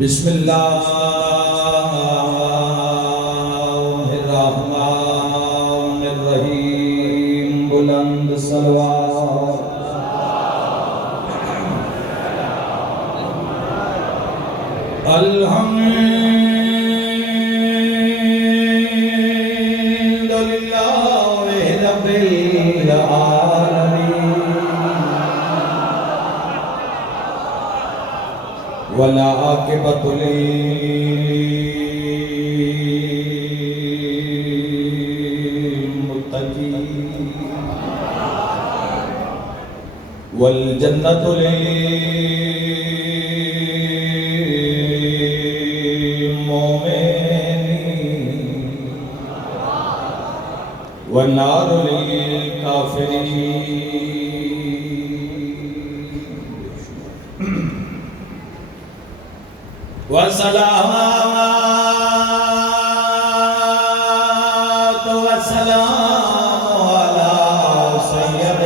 بسم اللہ الرحمن الرحیم بلند صلوات الحمدللہ رب العالمین والعاقبۃ للمتقین والجنۃ للمؤمنین والنار للکافرین والصلاة والسلام على سيد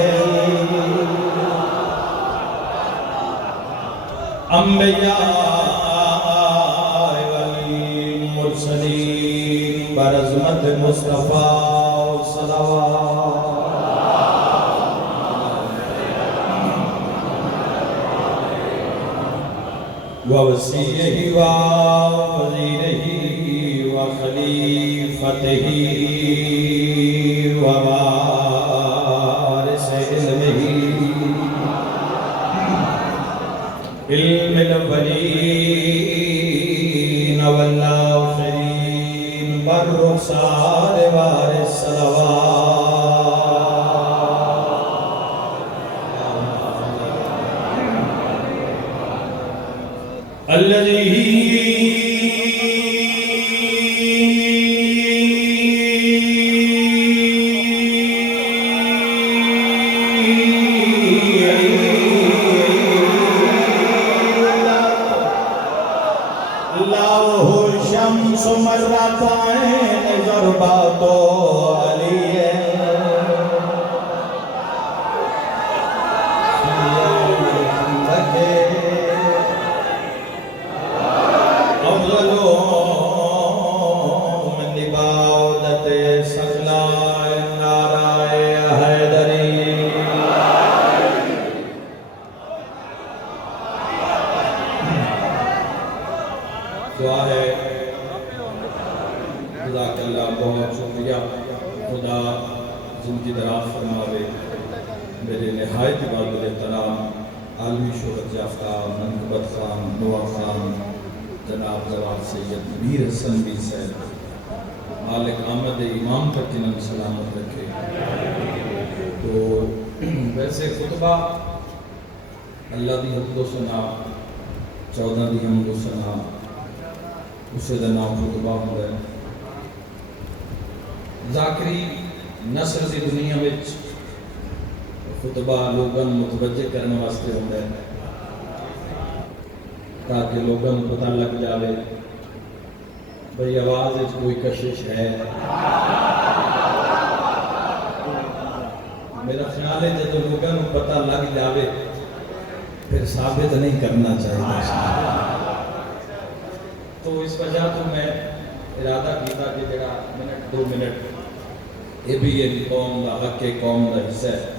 الأنبياء والمرسلين برحمة مصطفى صلوات ووصيه ووزيره وخليفته ووارث علمه علم الأولين والآخرين بالرخصار والصلوات الذي له شمس مرتين ضربات علي دعا ہے جزاک اللہ بہت شکریہ خدا زندگی دراز فرماوے میرے نہایت قابل احترام عالمی شہرت یافتہ منقبت خان نواز خان جناب جواد سید میر حسن بی صاحب مالک آمد امام تک جنہوں سلامت رکھے تو ویسے خطبہ اللہ دی حمد و ثنا 14 دی حمد و ثنا اسے دا نام خطبہ ہوتا ہے ذاکری نصر دی دنیا میں خطبہ لوگاں متوجہ کرنے واسطے ہوتا ہے تاکہ لوگاں پتہ لگ جاوے بھئی آواز اس کوئی کشش ہے میرا خیال ہے جب لوگاں پتہ لگ جاوے پھر ثابت نہیں کرنا چاہیے تو اس وجہ تو میں ارادہ کیتا کہ جگہ منٹ 2 منٹ یہ بھی یہ قوم دا حق قوم دا حصہ ہے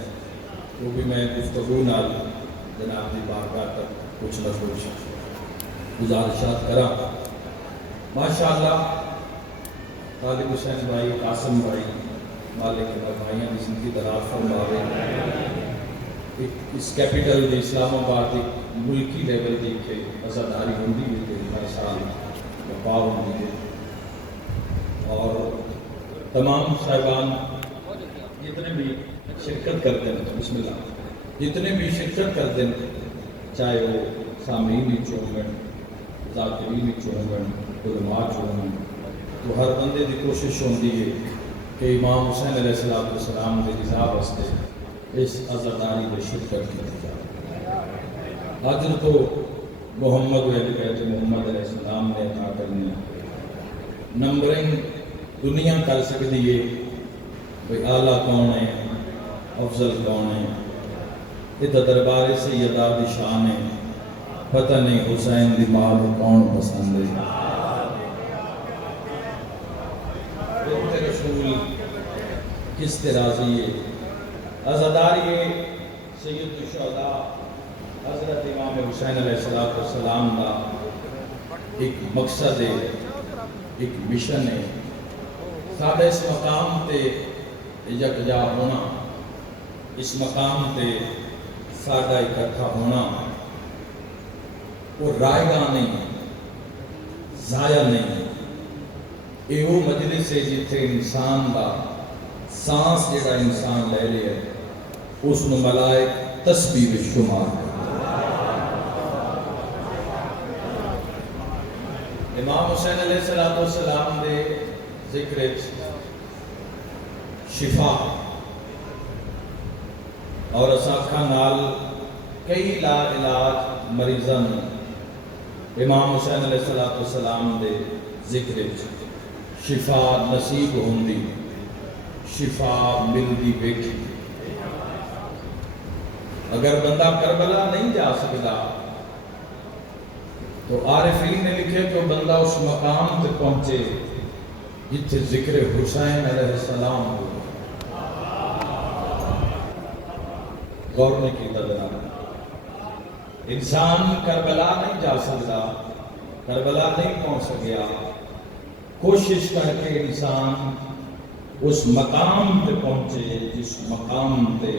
وہ بھی میں گفتگو نال جناب دی بارگاہ تک کچھ نہ کچھ گزارشات کرا ماشاءاللہ طالب حسین بھائی قاسم بھائی مالک بھائیاں کی زندگی دراز فرماوے اس کیپٹل دی اسلام آباد دی ملکی لیول دی کے عزاداری ہوندی بھی کہ ہر سال وفا ہوندی ہے اور تمام صاحبان جتنے بھی شرکت کرتے ہیں بسم اللہ جتنے بھی شرکت کرتے ہیں چاہے وہ سامعین چوہن ذاکرین چوہن علماء چوہن تو ہر بندے دی کوشش ہوندی ہے کہ امام حسین علیہ السلام کے رضا واسطے اس عزاداری میں شرکت کی جائے۔ اجر تو محمد علیہ بیت محمد علیہ السلام نے عطا کرنی، نمبرنگ دنیا کر سکتی ہے بھئی اعلیٰ کون ہے، افضل کون ہے، یہ تو دربار سیدہ دی شان ہے، پتہ نہیں حسین دی ماں کو کون پسند ہے۔ روح رسول کس تے راضی ہے، عزاداری سید الشہداء حضرت امام حسین علیہ السلام کا ایک مقصد ہے، ایک مشن ہے۔ سادہ اس مقام تے یکجا ہونا، اس مقام تے سادہ اکٹھا ہونا، وہ رائے گاہ نہیں، ضائع نہیں، یہ وہ مجلس ہے جتھے انسان کا سانس جڑا انسان لے لیا اس نو ملائک تسبیح شمار کرتے۔ امام حسین علیہ السلام دے ذکر شفا اور اساکھا نال کئی لا علاج مریضاں امام حسین علیہ السلام دے ذکر شفا نصیب ہوندی، شفا ملدی بیٹھی۔ اگر بندہ کربلا نہیں جا سکتا تو عارفین نے لکھے کہ بندہ اس مقام تک پہنچے جتھے ذکر حسین علیہ السلام ہو۔ غور نے کی تدران انسان کربلا نہیں جا سکتا، کربلا نہیں پہنچ سکیا، کوشش کر کے انسان اس مقام پہ پہنچے جس مقام پہ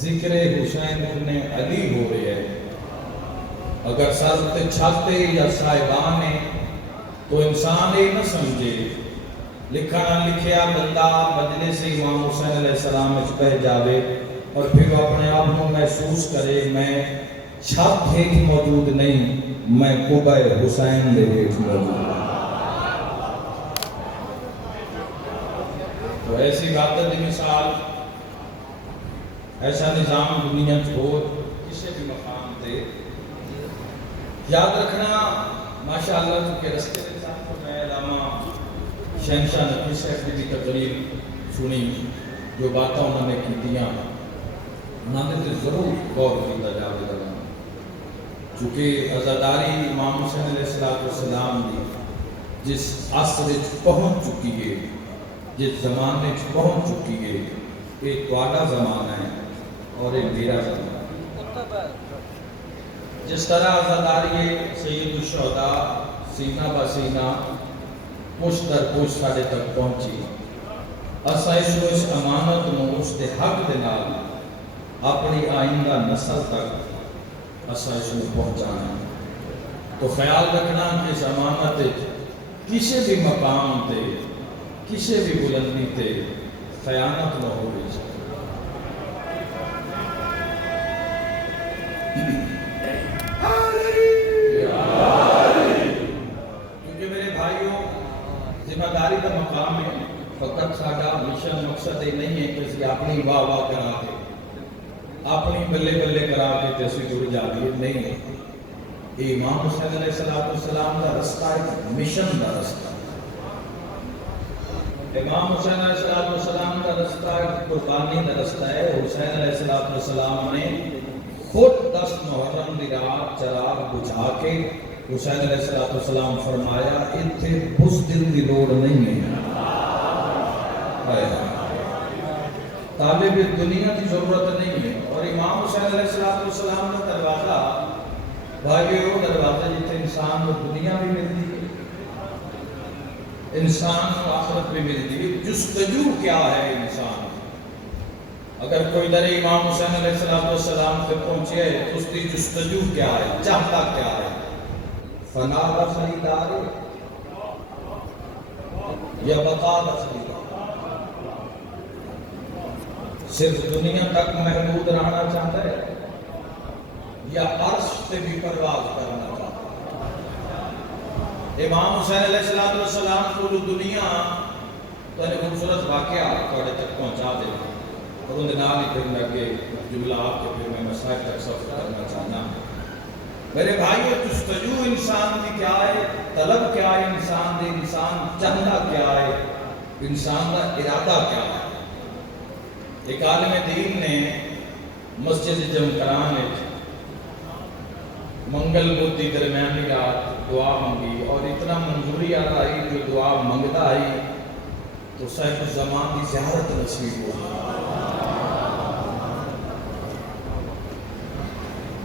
ذکر حسین ابن علی ہو رہے ہیں۔ اگر سر تے چھاتے یا صاحبان ہیں تو انسان یہ نہ سمجھے لکھنا لکھیا بندہ مجلس امام حسین علیہ السلام میں بہ جاوے اور پھر وہ اپنے آپ کو محسوس کرے میں چھت ہیٹ موجود نہیں، میں قبہ حسین دے ہیٹ موجود۔ تو ایسی بات دی مثال ایسا نظام دنیا چھوڑ کسی بھی مقام دے یاد رکھنا۔ ماشاءاللہ چونکہ رستے کے ساتھ تو میں علامہ شہنشاہ نقوی صاحب کی تقریر سنی، جو باتیں انہوں نے کی دیا انہوں نے ضرور غور کیا جاوے گا، چونکہ عزاداری امام حسین علیہ السلام دی جس عصر پہنچ چکی ہے، جس زمانے پہنچ چکی ہے، یہ تواڈا زمانہ ہے اور یہ میرا زمانہ ہے۔ جس طرح عزاداری سید الشہداء سینہ بہ سینہ پشت در پشت ساڑھے تک پہنچی، اسا اس امانت نو اس دے حق دے نال اپنی آئندہ نسل تک اسا اس میں پہنچانا۔ تو خیال رکھنا کہ اس امانت کسی بھی مقام تے کسی بھی بلندی تے خیانت نہ ہو رہی ہے۔ کیونکہ میرے بھائیوں ذمہ داری کا مقام ہے، فقط ساڈا مشن مقصد یہ نہیں ہے کہ اسی اپنی واہ واہ کرا کے اپنی بلے بلے کرا کے تے اسی جڑ جائیے، نہیں ہے۔ یہ امام حسین علیہ السلام کا رستہ ہے، مشن کا رستہ۔ امام حسین علیہ السلام کا رستہ قربانی کا رستہ ہے۔ حسین علیہ السلام نے خود 10 محرم دی رات چراغ بجھا کے حسین علیہ السلام فرمایا اتھے بزدل دی لوڑ نہیں ہے، طالب دنیا کی ضرورت نہیں ہے۔ اور امام حسین علیہ السلام کا دروازہ بھائیو وہ دروازہ جتنے انسان کو دنیا بھی ملتی ہے، انسان کو آخرت بھی ملتی ہے۔ جستجو کیا ہے انسان؟ اگر کوئی در امام حسین علیہ السلام سے پہنچے تو اس کی جستجو کیا ہے، چاہتا کیا ہے؟ فنا کا خریدار یا بقا کا خریدار؟ صرف دنیا تک محدود رہنا چاہتا ہے یا عرش سے بھی پرواز کرنا چاہتا ہے؟ امام حسین علیہ السلام کو دنیا تو انہیں خوبصورت واقعہ تھوڑے تک پہنچا دے اور ان دنال ہی پھر میں اگے جملہ آپ کے پھر میں مسائل تک سفر کرنا چاہنا. میرے بھائیو جستجو انسان کی کیا ہے، طلب کیا ہے انسان دے، انسان چاہنا کیا ہے، انسان کا ارادہ کیا ہے. ایک عالم دین نے مسجد جمکران میں منگل بدھ کی درمیانی رات دعا منگی اور اتنا منظوری آتا ہے جو دعا منگتا ہے تو صاحب الزمان کی زیارت نصیب ہوئی.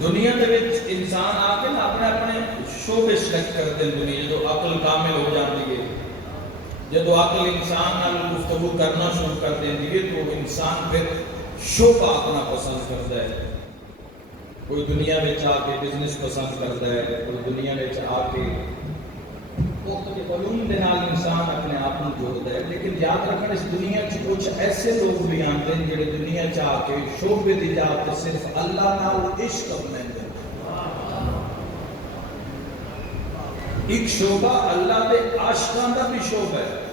دنیا دے وچ انسان آ کے اپنے اپنے شعبے سلیکٹ کر دیں. دنیا جو عقل کامل ہو جاتی ہے، جب عقل انسان نال گفتگو کرنا شروع کر دیتی ہے تو انسان پھر شعبہ اپنا پسند کرتا ہے. کوئی دنیا میں آ کے بزنس پسند کرتا ہے، کوئی دنیا میں آ کے مختلف علوم دے نال انسان اپنے آپ کو جوڑتا ہے. لیکن یاد رکھنا اس دنیا چ کچھ ایسے لوگ بھی آتے ہیں جڑے دنیا چ آ کے شعبے دی جات صرف اللہ نال عشق اپناتے ہیں. ایک شعبہ اللہ دے عاشقاں دا بھی شعبہ ہے،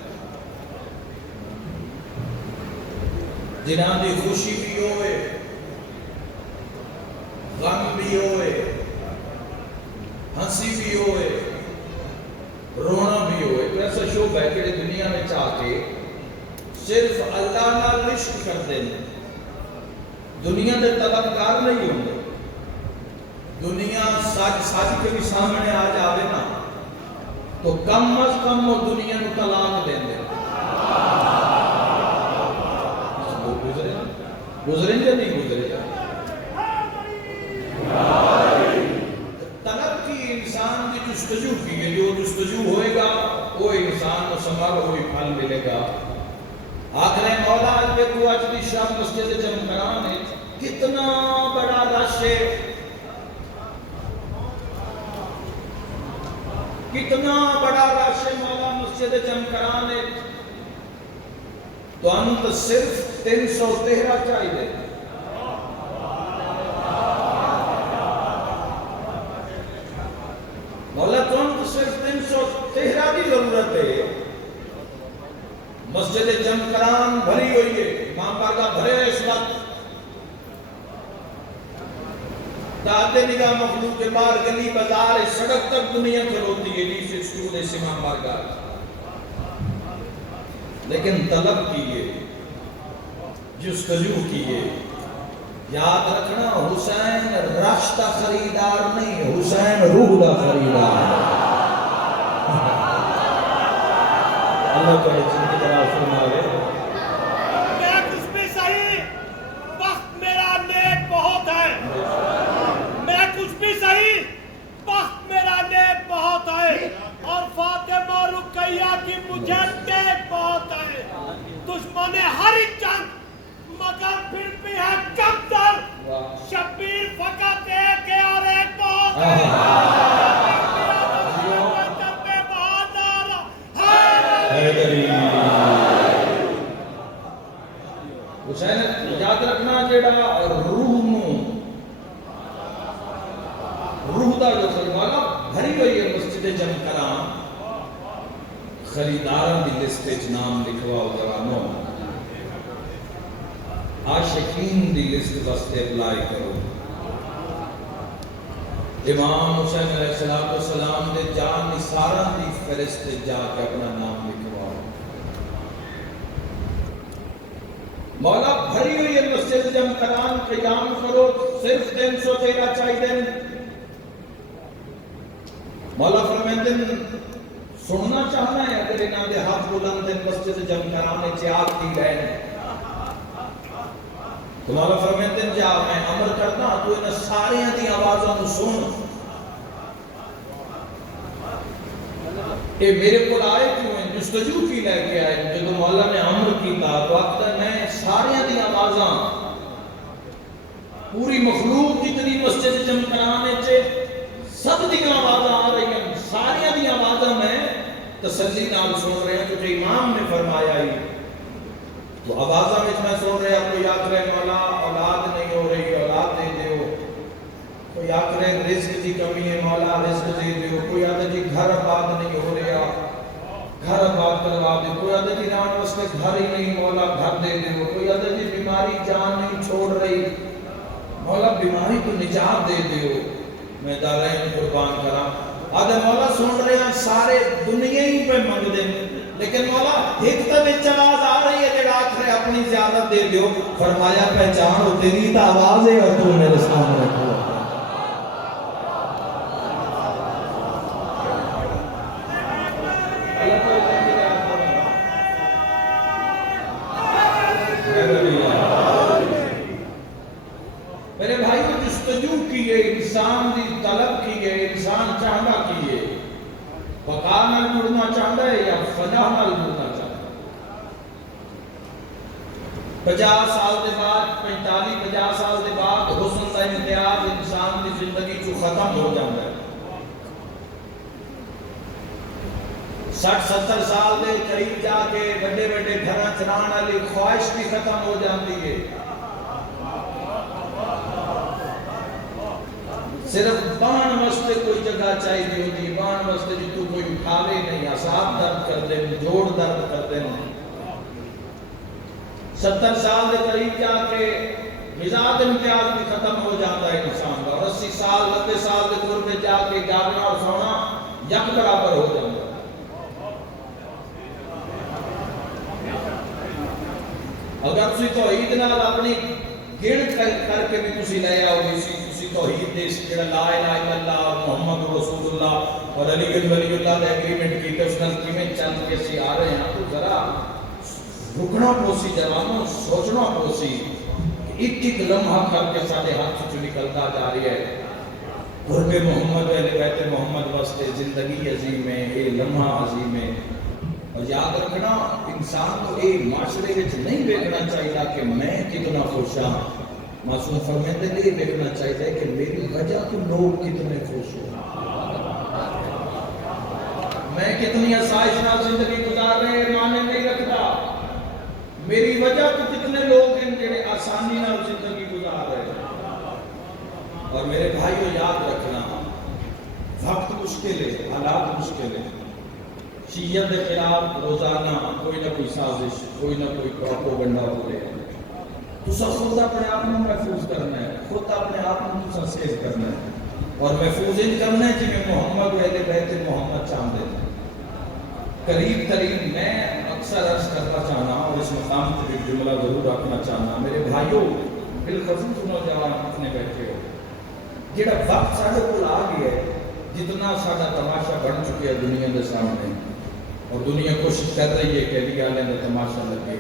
جنہاں دی خوشی بھی ہوئے، غم بھی ہوئے، ہنسی بھی ہوئے، رونا بھی ہوئے. تو ایسا شعبہ ہے کہ دنیا میں آ کے صرف اللہ نال عشق کرتے ہیں، دنیا دے طلبگار نہیں ہوتے. دنیا سچ کے بھی سامنے آ جاوے نا تو کم از کم وہ دنیا کو طلاق دیں گے. گزریں گے نہیں گزرے گا. طلب کی انسان کی جستجو کی ہے، جو جستجو ہوئے گا وہ انسان کو ثمر ہوئی پھل ملے گا. آخر مولا دیکھو آج بھی شام مسجد جمکران ہے، کتنا بڑا رش ہے، کتنا بڑا رش ہے مولا مسجد جمکران ہے. تو انت صرف 313 چاہیے. مولا تو انت صرف 313 کی ضرورت ہے. مسجد جمکران بھری ہوئی ہے، امام بارگاہ بھرے ہیں اس وقت. دادے نگاہ مخلوق کے بار گلی بازار سڑک تک دنیا کھلوتی ہے جی اسٹوڈ اس امام بارگاہ. لیکن طلب کیے، جستجو کیے. یاد رکھنا حسین رشت کا خریدار نہیں، حسین روح کا خریدار. اللہ تعالی کی طرف فرمائے میں کچھ بھی صحیح، وقت میرا نیک بہت ہے. میں کچھ بھی صحیح، وقت میرا نیک بہت ہے. اور فاطمہ رقیہ کی مجھے نیک بہت ہے. دشمن ہر جنگ مگر پھر بھی ہے کم تر. شبیر فقط ایک ہے اور ایک بہت ہے. حسین یاد رکھنا جیڑا روح دا جو خریدارا بھری ہوئی ہے مسجد جمکران. خریداران دی لسٹ وچ نام لکھواؤ جوانوں، عاشقین دی لسٹ واسطے اپلائی کرو. امام حسین علیہ السلام دے جان نثاراں دی فہرست جا کے اپنا نام لکھواؤ. مولا بھری ہوئی ہے مسجد جمکران، قیام کرو. صرف 313 چاہیے. مولا فرماتے ہیں سننا چاہنا ہے اگر انہاں دے ہاتھ بلند ہیں مسجد جمکران چاہت کی رہے تو مولا فرماتے ہیں جا میں امر کرتا تو انہاں سارے دی آوازوں کو سن. اے میرے کو آئے کیوں ہیں، جستجو کی لے کے آئے. جب مولا نے امر کیتا تو آخر میں سارے دی آوازاں پوری مخلوق جتنی مسجد جمکران سب دی آوازاں آ رہی ہیں، سارے دی آوازاں میں تسلی نال سن رہے ہیں کیونکہ امام نے فرمایا ہی. تو آوازاں میں سن رہے ہیں کوئی آخر مولا اولاد نہیں ہو رہی، اولاد دے دیو. کوئی آخر رزق کی کمی ہے، مولا رزق دے دیو. کوئی آخر جی گھر آباد نہیں ہو رہا. گھر آباد کروا دے، کوئی آدھے جی رہنے واسطے گھر ہی نہیں مولا گھر دے دے، کوئی آدھے جی بیماری جان نہیں چھوڑ رہی مولا بیماری کو نجات دے دیو، میں دارین قربان کرا آدھے مولا سن رہے ہیں سارے دنیا ہی پہ منگ دیں، لیکن مولا ایک تا بچ آواز آ رہی ہے جڑا آخر اپنی زیادت دے دیو، فرمایا پہچان ہو تیری تا آواز ہے اور تو میرے سامنے کھڑا میرے بھائی کو جستجو کیے، انسان دی طلب کیے، انسان چاہنا کیے، بقا نال جڑنا چاہتا ہے یا فنا نال جڑنا چاہتا ہے؟ 50 سال دے بعد 45-50 سال دے بعد حسن کا امتیاز انسان دی زندگی چو ختم ہو جاتا ہے، 60-70 سال دے قریب جا کے بڑے بڑے گھراں چران والی خواہش بھی ختم ہو جاتی ہے، صرف بان واسطے کوئی جگہ چاہیے ہوتی، بان واسطے جو تو کوئی اٹھاوے نہیں، اعصاب درد کر دیں، جوڑ درد کر دیں، 70 سال دے قریب جا کے مزاج امتیاز بھی ختم ہو جاتا ہے انسان کا، اور 80 سال 90 سال دے دور میں جا کے جاگنا اور سونا یک برابر ہو جاتا ہے۔ اگر تسی توحید نال اپنی گن کر کے بھی تسی لے آؤ گے، تسی توحید دے جڑا لا الہ الا اللہ اور محمد رسول اللہ اور علی ولی اللہ دے ایگریمنٹ کیتے اس نال کیویں چل کے اسی آ رہے ہیں، تو ذرا رکنا پوسی جوانوں، سوچنا پوسی کہ ایک ایک لمحہ کر کے سارے ہاتھ چ نکلتا جا رہی ہے، قرب محمد اہل بیت محمد واسطے زندگی عظیم ہے، یہ لمحہ عظیم ہے، اور یاد رکھنا انسان کو ایک معاشرے وچ نہیں دیکھنا چاہیے کہ میں کتنا خوش ہوں، معصوم فرماتے ہیں یہ دیکھنا چاہیے کہ میری وجہ تو لوگ کتنے خوش ہوں، میں کتنی آسائش نال زندگی گزار رہے ہیں معنی نہیں رکھتا، میری وجہ تو کتنے لوگ ہیں جڑے آسانی نال زندگی گزار رہے ہیں۔ اور میرے بھائیو یاد رکھنا وقت مشکل ہے، حالات مشکل ہے، شیعت کے خلاف روزانہ کوئی نہ کوئی سازش، کوئی نہ کوئی پروپیگنڈا ہو رہا ہے، تسا خود اپنے آپ کو محفوظ کرنا ہے، خود اپنے آپ کو تسا سیو کرنا ہے، اور محفوظ ان کرنا ہے جی محمد اہل بیت محمد چاہتے ہیں۔ قریب ترین میں اکثر عرض کرنا چاہنا اور اس مقام پر ایک جملہ ضرور رکھنا چاہنا، میرے بھائیوں بالخصوص نوجوان اپنے بیٹھے ہو، جڑا وقت سارے کو آ گیا ہے، جتنا سارا تماشا بن چکے ہے دنیا کے سامنے، اور دنیا کوشش کر رہی ہے کہ علی آلے میں تماشا لگے،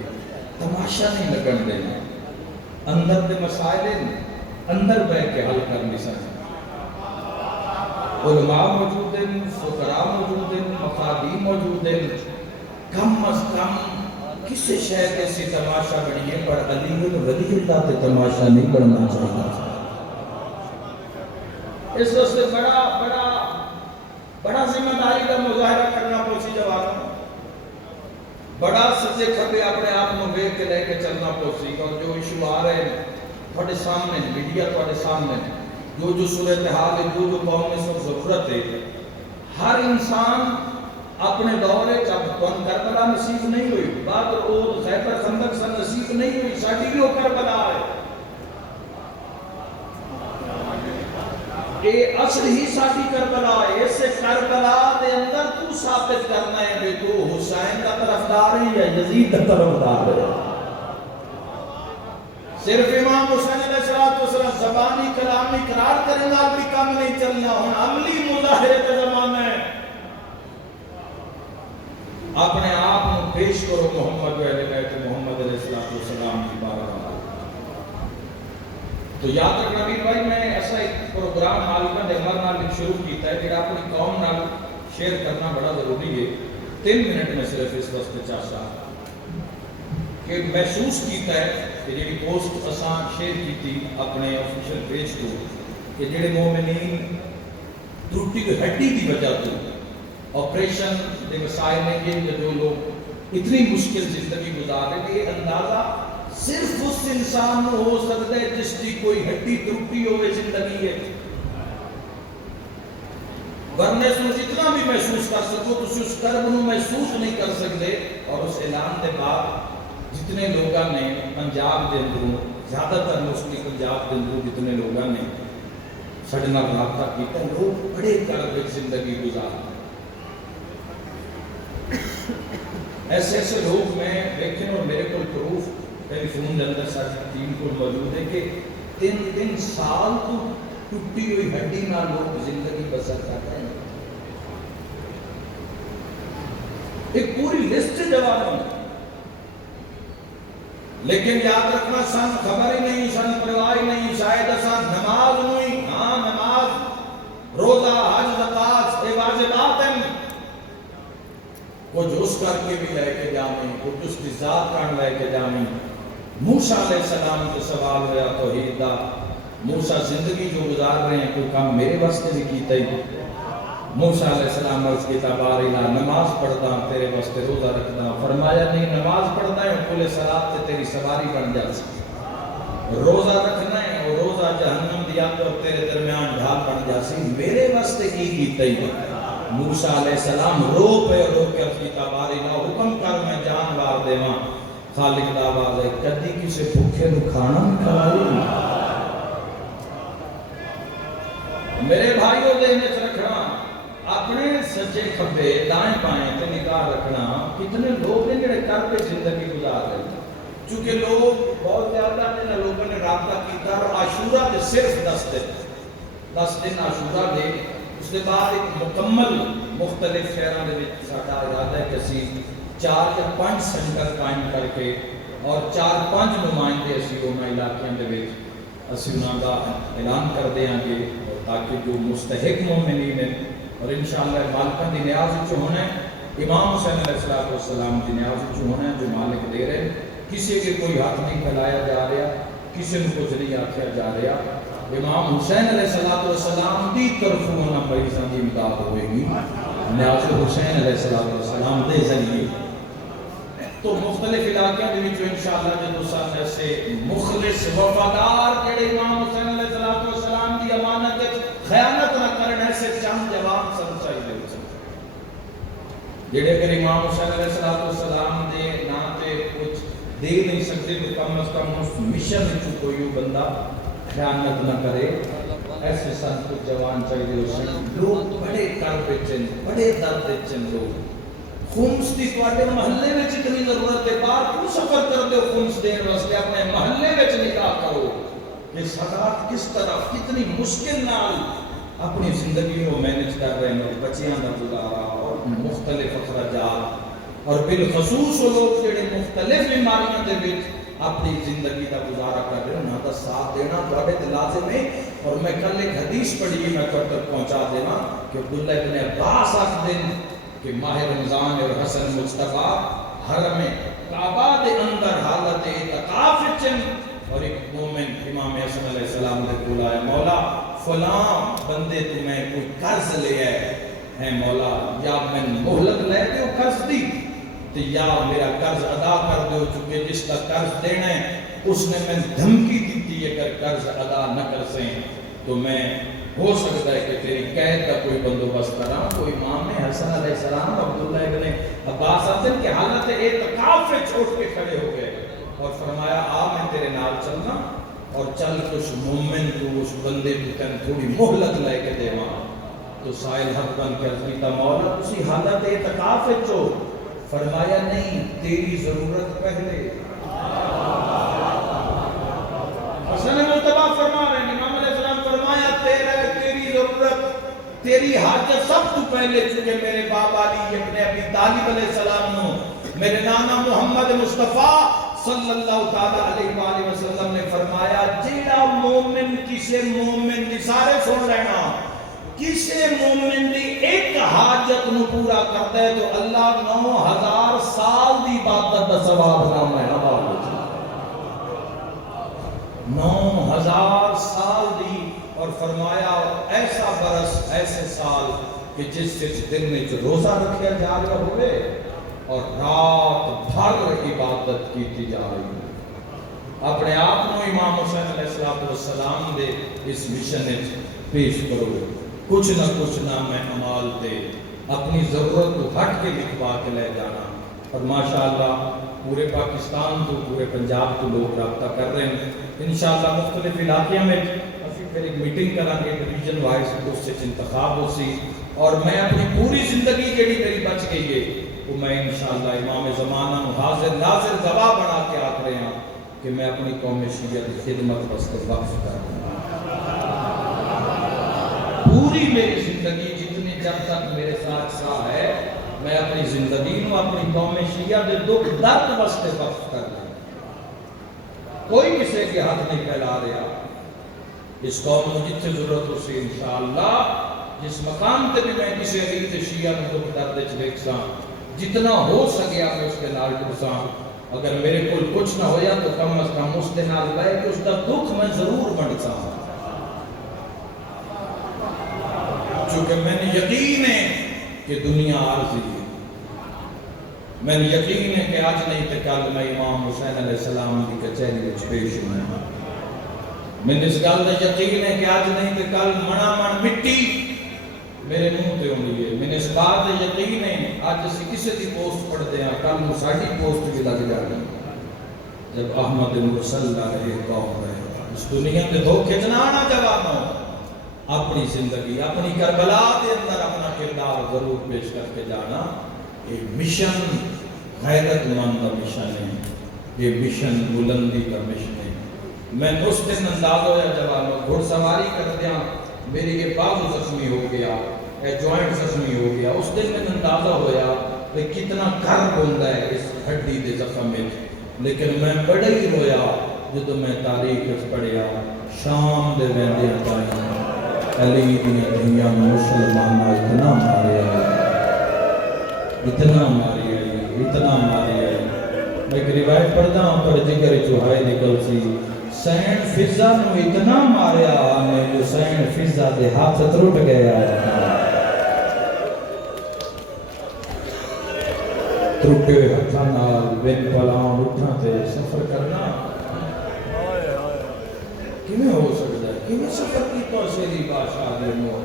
تماشا نہیں لگن دینا، اندر دے مسائل اندر بہ کے حل کرنی سن، علماء موجود ہیں، فقراء موجود ہیں، مقادیم موجود ہیں، کم از کم کسی شہر ایسی تماشا بنی ہے، پر علی ولی اللہ تے تماشا نہیں بننا چاہیے۔ اس واسطے بڑا ذمہ داری کا مظاہرہ کرنا پوسی جوانوں، بڑا سچے کھبے اپنے آپ کو ویکھ کے لے کے چلنا پوسی، اور جو ایشو آ رہے ہیں تھوڑے سامنے، میڈیا تھوڑے سامنے، جو صورتحال ہے، جو قوم میں سب ضرورت ہے، ہر انسان اپنے دورے جب کربلا نصیب نہیں ہوئی، بدر احد خیبر خندق سے نصیب نہیں ہوئی، ساڈی بھی وہ کربلا ہے، یہ اصل ہی ساڈی کربلا ہے، اس کربلا دے اندر تو ثابت کرنا ہے کہ تو حسین کا طرفدار ہے یا یزید کا طرفدار ہے۔ صرف امام حسین علیہ السلام زبانی کلامی قرار کرنا بھی کم نہیں چلنا، ہن عملی مظاہرے کا زمانہ ہے، اپنے آپ کو پیش کرو محمد اہل بیت محمد علیہ السلام کی بارگاہ۔ تو یاد رکھنا بھی بھائی میں ایسا ایک پروگرام معلومات احمد نال شروع کیتا ہے جڑا اپنی قوم نال شیئر کرنا بڑا ضروری ہے، 3 منٹ میں صرف اس واسطے چاہتا کہ محسوس کیتا ہے کہ جڑی پوسٹ اساں شیئر کیتی اپنے آفیشیل پیج تو کہ جڑے مومنین ٹوٹی ہوئی ہڈی کی وجہ تو آپریشن دے وسائل نے کہ جو لوگ اتنی مشکل زندگی گزار رہے ہیں، یہ اندازہ صرف اس انسان ہو سکتا ہے جس کی کوئی ہڈی ٹوٹی ہوئے زندگی ہے، ورنہ اس میں جتنا جتنا بھی محسوس کر سکو تسی اس کرب نو محسوس نہیں کر سکتے. اور اس اعلان دے بعد جتنے لوگوں نے پنجاب دے اندروں زیادہ تر موسٹلی پنجاب دے اندروں جتنے لوگوں نے ساڈے نال رابطہ کیتا لوگ بڑے کرب وچ زندگی گزارتے. ایسے ایسے لوگ میں دیکھیں اور میرے کو پروف ٹیلی فون کے اندر ساری ٹیم کو موجود ہے کہ 3 سال تو ٹوٹی ہوئی ہڈی نہ لوگ زندگی بسر کرتے ہیں. ایک پوری لسٹ جوابوں لیکن یاد رکھنا سن خبر ہی نہیں سن پرواہ ہی نہیں. شاید اساں نماز ہوئی ہاں نماز روزہ حج زکات یہ واجبات ہیں کچھ اس کر کے بھی لے کے جامیں کچھ اس کی ذات کر لے کے جامیں. موسیٰ علیہ السلام کے سوال ہوا توحید دا. موسیٰ زندگی جو گزار رہے ہیں کوئی کام میرے واسطے بھی کیتا ہی. موسیٰ علیہ السلام عرض کی تباری لا نماز پڑھتا ہوں تیرے واسطے روزہ رکھتا ہوں. فرمایا نہیں نماز پڑھتا ہے کل صلات تے تیری سواری بن جاتی. روزہ رکھنا ہے اور روزہ جہنم دیا تو تیرے درمیان ڈھال بن جاتی. میرے واسطے کی کیتا ہی. موسیٰ علیہ السلام رو پہ رو کے اپنی تباری لا حکم کر میں جان وار دے ماں. خالق دا آواز ہے کدی کسے بھوکے نو کھانا نہیں کھلائی. میرے بھائیوں دے میں رکھنا اپنے سجے کھبے دائیں بائیں تے نگاہ رکھنا. کتنے لوگ ہیں جڑے کر پہ زندگی گزار رہے ہیں. چونکہ لوگ بہت زیادہ نے لوگوں نے رابطہ کیتا اور عاشورہ دے صرف 10 دن عاشورہ دے. اس کے بعد ایک مکمل مختلف شہروں دے وچ ساڈا ارادہ ہے کہ اسی 4 یا 5 سینٹر قائم کر کے اور 4-5 نمائندے اسی انہاں علاقوں دے وچ اسی انہاں دا اعلان کر دیاں گے تاکہ جو مستحق مومنین ہیں اور انشاءاللہ مالکاں دی نیاز وچ ہونا ہے امام حسین علیہ السلام دی نیاز وچ ہونا ہے جو مالک دے رہے ہیں. کسی کے کوئی ہاتھ نہیں پھیلایا جا رہا کسی نے کچھ نہیں آکھیا جا رہا. امام حسین علیہ السلام دی طرف ہونا مریضاں دی امداد ہوئے گی نیاز حسین علیہ السلام دے ذریعے. تو مختلف علاقوں کے وچ انشاءاللہ جدوں سن ایسے مخلص وفادار جڑے امام حسین علیہ السلام دی امانت وچ خیانت نہ کرن ایسے چند جوان سن چاہیے جڑے اگر امام حسین علیہ السلام دے نام تے کچھ دے نہیں سکتے تو کم از کم اس مشن وچ کوئی بندہ خیانت نہ کرے. ایسے سن کچھ جوان چاہیے سن. لوگ بڑے کرب وچ بڑے درد وچ لوگ خمس دی تواڈے محلے وچ اتنی ضرورت ہے. باہر کیوں سفر کرتے ہو خمس دین واسطے؟ اپنے محلے وچ نکاح کرو. یہ صدقات کس طرح کتنی مشکل نال اپنی زندگی کو مینج کر رہے ہیں. بچیاں دا گزارا اور مختلف اخراجات اور بالخصوص وہ لوگ جڑے مختلف بیماریاں دے وچ اپنی زندگی کا گزارا کر رہے ہیں انہاں دا ساتھ دینا تواڈے تے لازم ہے. اور میں کل ایک حدیث پڑھی میں تک پہنچا دینا کہ عبداللہ ابن عباس آخدے کہ ماہ رمضان اور حسن مصطفیٰ حرم کعبہ دے اندر حالت اعتکاف وچ اور ایک مومن امام حسن علیہ السلام نے بولا ہے مولا فلاں بندے تو میں کوئی قرض لے ہے مولا یا میں مہلت لے دے قرض دی تو یا میرا قرض ادا کر دو چونکہ جس کا قرض دینا ہے اس نے میں دھمکی دیتی اگر قرض ادا نہ کر سیں تو میں ہو سکتا ہے کہ تیری قید کا کوئی بندوبست کراں. تو امام حسن علیہ السلام عبداللہ ابن عباس آدم کی حالت اعتکاف سے چھوڑ کے کھڑے ہو گئے اور فرمایا آ میں تیرے نال چلنا اور چل کچھ مومن کو اس بندے کو تن تھوڑی مہلت لے کے دیواں. تو سائل حق بن کے عرض کیتا مولا تسی حالت اعتکاف وچ ہو؟ فرمایا نہیں تیری ضرورت پہلے. حسن مصطفیٰ فرما رہے ہیں امام علیہ السلام فرمایا تیری ضرورت تیری حاجت سب تو پہلے چونکہ میرے باپ علی ابن ابی طالب علیہ السلام نو میرے نانا محمد مصطفیٰ صلی اللہ تعالی علیہ وآلہ وسلم نے فرمایا جیڑا مومن کسے مومن دی سارے سن لینا کسے مومن دی ایک حاجت نو پورا کرتا ہے تو اللہ 9000 سال دی عبادت دا ثواب نام ہے 9000 سال دی. اور فرمایا ایسا برس ایسے سال کہ جس سے دن میں جو روزہ رکھیا جا رہا ہوئے اور رات بھر عبادت کی جا رہی ہے. اپنے آپ کو امام حسین علیہ السلام دے اس مشن پیش کرو کچھ نہ کچھ نام اعمال دے اپنی ضرورت کو ہٹ کے لکھوا کے لے جانا. اور ماشاءاللہ پورے پاکستان تو پورے پنجاب تو لوگ رابطہ کر رہے ہیں. انشاءاللہ مختلف علاقے میں اسی پھر ایک میٹنگ کریں گے ڈویژن وائز تو اس سے انتخاب ہو سی. اور میں اپنی پوری زندگی جیڑی میری بچ گئی ہے وہ میں انشاءاللہ امام زمانہ حاضر ناظر گواہ بنا کے آکھ رہے ہیں کہ میں اپنی قوم شیعہ کی خدمت واسطے وقف کر رہا ہوں. پوری میری زندگی جتنی جب تک میرے ساتھ سا ہے میں اپنی زندگی نو اپنی قوم شیعہ دے دکھ درد واسطے وقف کر رہا ہوں. کوئی کسی کے حق نہیں پھیلا رہا. اس قوم کو جتنے ضرورت ہو سی انشاءاللہ جس مقام تے بھی میں کسی عزیز شیعہ نو دکھ درد وچ ویکھساں جتنا ہو سکیا میں اس کے نال ٹرساں. اگر میرے کول کچھ نہ ہویا تو کم از کم اس کے نال بیٹھ کے اس کا دکھ میں ضرور بڑھتا ہوں. چونکہ میں نے یقین ہے کہ دنیا عارضی ہے. میں نے یقین ہے کہ آج نہیں تو کل میں امام حسین علیہ السلام کی کچہری وچ پیش ہوں. میں نے اس گل کا یقین ہے کہ آج نہیں تو کل منا من مٹی میرے منہ تے ہونی ہے. میں نے اس بات کا یقین ہے آج اسی کسی کی پوسٹ پڑھتے ہیں کل نو ساڈی پوسٹ بھی لگ جانی. جب احمد مرسل رہے قوم رہے اس دنیا میں دھوکے نہ آنا جوانوں. اپنی زندگی اپنی کربلا کے اندر اپنا کردار ضرور پیش کر کے جانا. یہ مشن غیرت مند کا مشن ہے. یہ مشن بلندی کا مشن ہے. میں اس دن انداز ہویا جوانوں گھڑ سواری کردیاں میری یہ بازو زخمی ہو گیا یہ جوائنٹ زخمی ہو گیا. اس دن میں اندازہ ہویا کہ کتنا کرب ہوتا ہے اس ہڈی دے زخم میں. لیکن میں بڑا ہی رویا جب میں تاریخ پڑھیا شام دے ویندیاں تائیں علی دیاں دھیاں مسلمانہ اتنا ماریا اتنا ماریا اتنا ماریا. میں ایک روایت پڑھتا ہوں پر جگر چوہائی نکل سی سین فضا نو اتنا ماریا میں جو سین فضا دے ہاتھ ترٹ گیا. ترٹے ہتھاں نال بن پلاؤں اٹھاں تے سفر کرنا کیویں ہو سکتا ہے؟ کیویں سفر کی تو سیری بادشاہ دے موت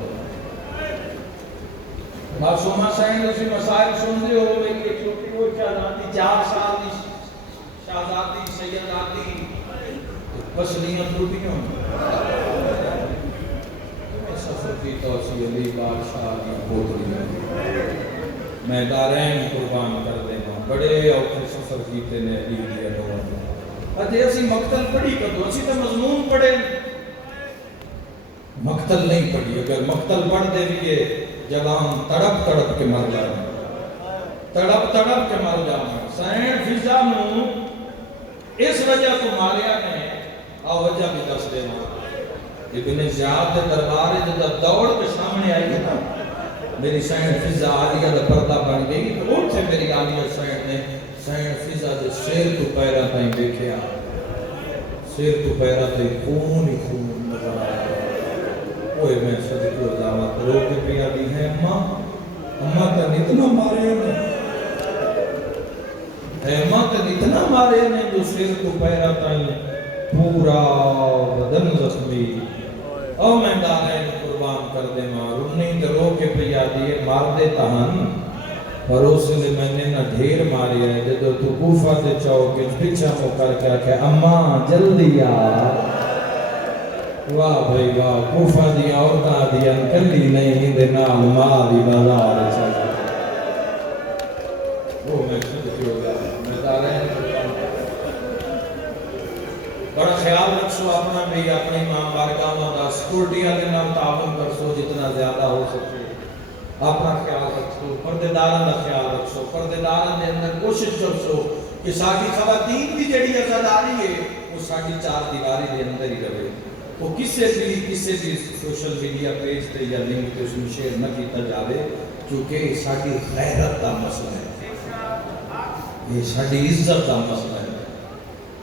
معصومہ سائن اسی مسائل سن دے ہو میری ایک چھوٹی وہ شہزادی 4 سال کی شہزادی سیدادی پسلیاں ٹوٹیاں سفر کی توسیع علی بادشاہ کی پوتریاں میں دارین قربان کر دینا. بڑے اوکھے سفر کیتے نے علی دیا دور اجے اسی مقتل پڑھی کدو اسی تو مضمون پڑھے مقتل نہیں پڑھی. اگر مقتل پڑھ دے بھی یہ جوان تڑپ تڑپ کے مر جائیں تڑپ تڑپ کے مر جائیں. سین فضا نو اس وجہ تو ماریا نے آ وجہ بھی دس دینا. ابن زیاد کے دربار جب دوڑ کے سامنے آئی ہے نا میری سین فضا عالیہ دا پردہ بن گئی تو اٹھ سے میری عالیہ سین نے سین فضا دے سیر تو پیرا تائیں دیکھیا سیر تو پیرا تائیں خون ہی خون نظر آیا. اوہ میں صدقی و دعوت رو کے پیا دی ہے اماں کا اتنا مارے نے اماں کا اتنا مارے نے جو سیر تو پیرا تائیں پورا بدن زخمی. او میں دارین قربان کر دے ماں رنی تے رو کے پیا دیئے مار دے تہن پر اس نے میں نے نہ ڈھیر ماری ہے جدو تو کوفہ تے چوکے پچھا مو کر کے کہ اماں جلدی آ. واہ بھائی واہ کوفہ دی عورتاں دی انکلی نہیں دے نال مالی بازار چاہیے. وہ میں صدقی ہو گیا میں دارین بڑا خیال رکھو اپنا بھی اپنی ماں بارگاہوں دا سکورٹی والے نال تعاون کرسو جتنا زیادہ ہو سکے. اپنا خیال رکھو پردے داراں دا خیال رکھو پردے داراں دے اندر کوشش کرسو کہ ساری خواتین دی جڑی آزاداری ہے وہ ساری 4 دیواری دے اندر ہی رہے. وہ کسی بھی سوشل میڈیا پیج تے یا لنک تے اس میں شیئر نہ کیتا جاوے کیونکہ ساری غیرت دا مسئلہ ہے یہ ساری عزت دا مسئلہ ہے.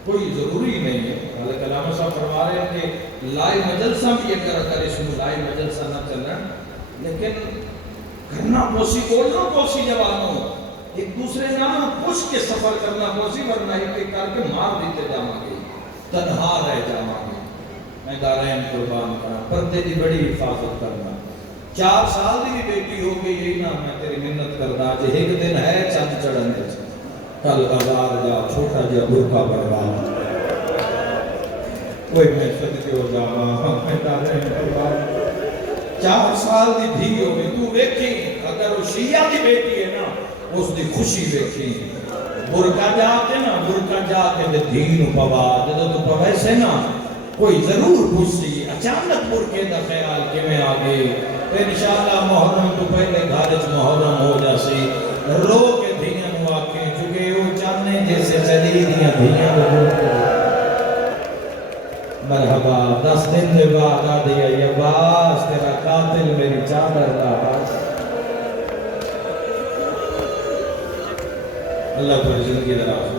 کوئی ضروری نہیں ہے. حالانکہ علامہ صاحب فرما رہے ہیں کہ لائیو مجلسہ بھی اگر اس میں لائیو مجلسہ نہ چلنا لیکن کرنا پوسی بولنا پوسی جوانوں ایک دوسرے نام پوچھ کے سفر کرنا پوسی ورنہ ایک کر کے مار دیتے جاواں گے تنہا رہ جاواں گے. میں دارین قربان کرنا پردے دی بڑی حفاظت کرنا 4 سال دی بھی بیٹی ہو گئی یہی نہ میں تیری منت کرنا جے ایک دن ہے چند چڑھن دے کل بازار جا چھوٹا جا برقع بنوا کوئی میں صدقے ہو جاواں میں تارے بنوا 4 سال دی دھی ہو گئی تو ویکھی اگر وہ شیعہ دی بیٹی ہے نا اس دی خوشی ویکھی برقع جا کے نا برقع جا کے دین پوا جدو تو پوے سے نا کوئی ضرور پوچھی اچانک برقعے دا خیال کیویں آ گئی انشاءاللہ محرم تو پہلے گھرچ محرم ہو جاسی رو کے دھیاں نو آکھیں چونکہ وہ چاہنے جیسے چلی دیاں دھیاں مرحبا 10 دن دے بعد آ دیا یہ باس تیرا قاتل میری چادر دا باس اللہ پر زندگی دراز